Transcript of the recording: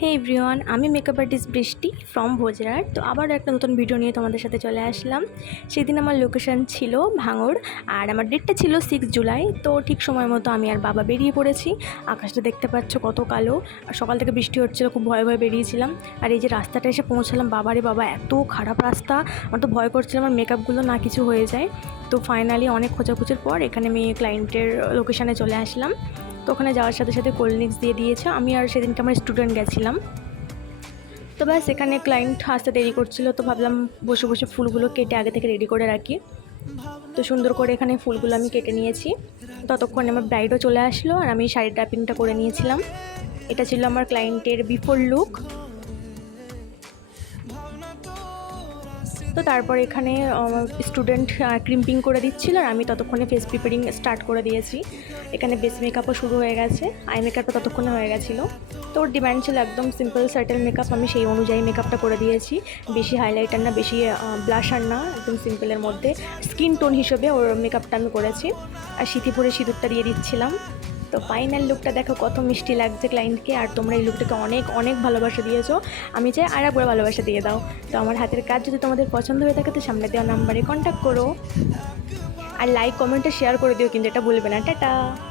হে everyone, আমি makeup artist বৃষ্টি from ভোজরাট। তো আবার একটা নতুন ভিডিও নিয়ে তোমাদের সাথে চলে আসলাম। সেদিন আমার লোকেশান ছিল ভাঙড় আর আমার ডেটটা ছিল 6 জুলাই। তো ঠিক সময় মতো আমি আর বাবা বেরিয়ে পড়েছি। আকাশটা দেখতে পাচ্ছ কত কালো, আর সকাল থেকে বৃষ্টি হচ্ছিলো, খুব ভয়ে ভয়ে বেরিয়েছিলাম। আর এই যে রাস্তাটা এসে পৌঁছালাম, বাবারে বাবা এত খারাপ রাস্তা, আমার তো ভয় করছিলাম আমার মেকআপগুলো না কিছু হয়ে যায়। তো ফাইনালি অনেক খোঁজাখুঁজির পর এখানে আমি ক্লায়েন্টের লোকেশানে চলে আসলাম। তো ওখানে যাওয়ার সাথে সাথে কোল্ড ড্রিঙ্কস দিয়ে দিয়েছে। আমি আর সেদিনকে আমার স্টুডেন্ট গেছিলাম। তো ব্যাস এখানে ক্লায়েন্ট আসতে দেরি করছিল, তো ভাবলাম বসে বসে ফুলগুলো কেটে আগে থেকে রেডি করে রাখি। তো সুন্দর করে এখানে ফুলগুলো আমি কেটে নিয়েছি। ততক্ষণে আমার ব্রাইডও চলে আসলো আর আমি শাড়ি ড্রাপিংটা করে নিয়েছিলাম। এটা ছিল আমার ক্লায়েন্টের বিফোর লুক। তো তারপর এখানে স্টুডেন্ট ক্রিম্পিং করে দিচ্ছিল আর আমি ততক্ষণে ফেস প্রিপারিং স্টার্ট করে দিয়েছি। এখানে বেস মেকআপও শুরু হয়ে গেছে, আই মেকআপটা ততক্ষণে হয়ে গেছিলো। তো ওর ডিমান্ড ছিল একদম সিম্পল সার্টেল মেকআপ, আমি সেই অনুযায়ী মেকআপটা করে দিয়েছি। বেশি হাইলাইটার না, বেশি ব্লাশার না, একদম সিম্পলের মধ্যে স্কিন টোন হিসেবে ওর মেকআপটা আমি করেছি। আর সিঁথি সিঁদুরটা দিয়ে দিচ্ছিলাম। তো ফাইনাল লুকটা দেখো কত মিষ্টি লাগছে ক্লায়েন্টকে, আর তোমরা এই লুকটাকে অনেক অনেক ভালোবাসা দিয়েছো। আমি চাই আর একবার ভালোবাসা দিয়ে দাও। তো আমার হাতের কাজ যদি তোমাদের পছন্দ হয়ে থাকে তো সামনে দেওয়া নাম্বারে কন্ট্যাক্ট করো, আর লাইক কমেন্টে শেয়ার করে দিও কিন্তু, এটা ভুলবে না। টাটা।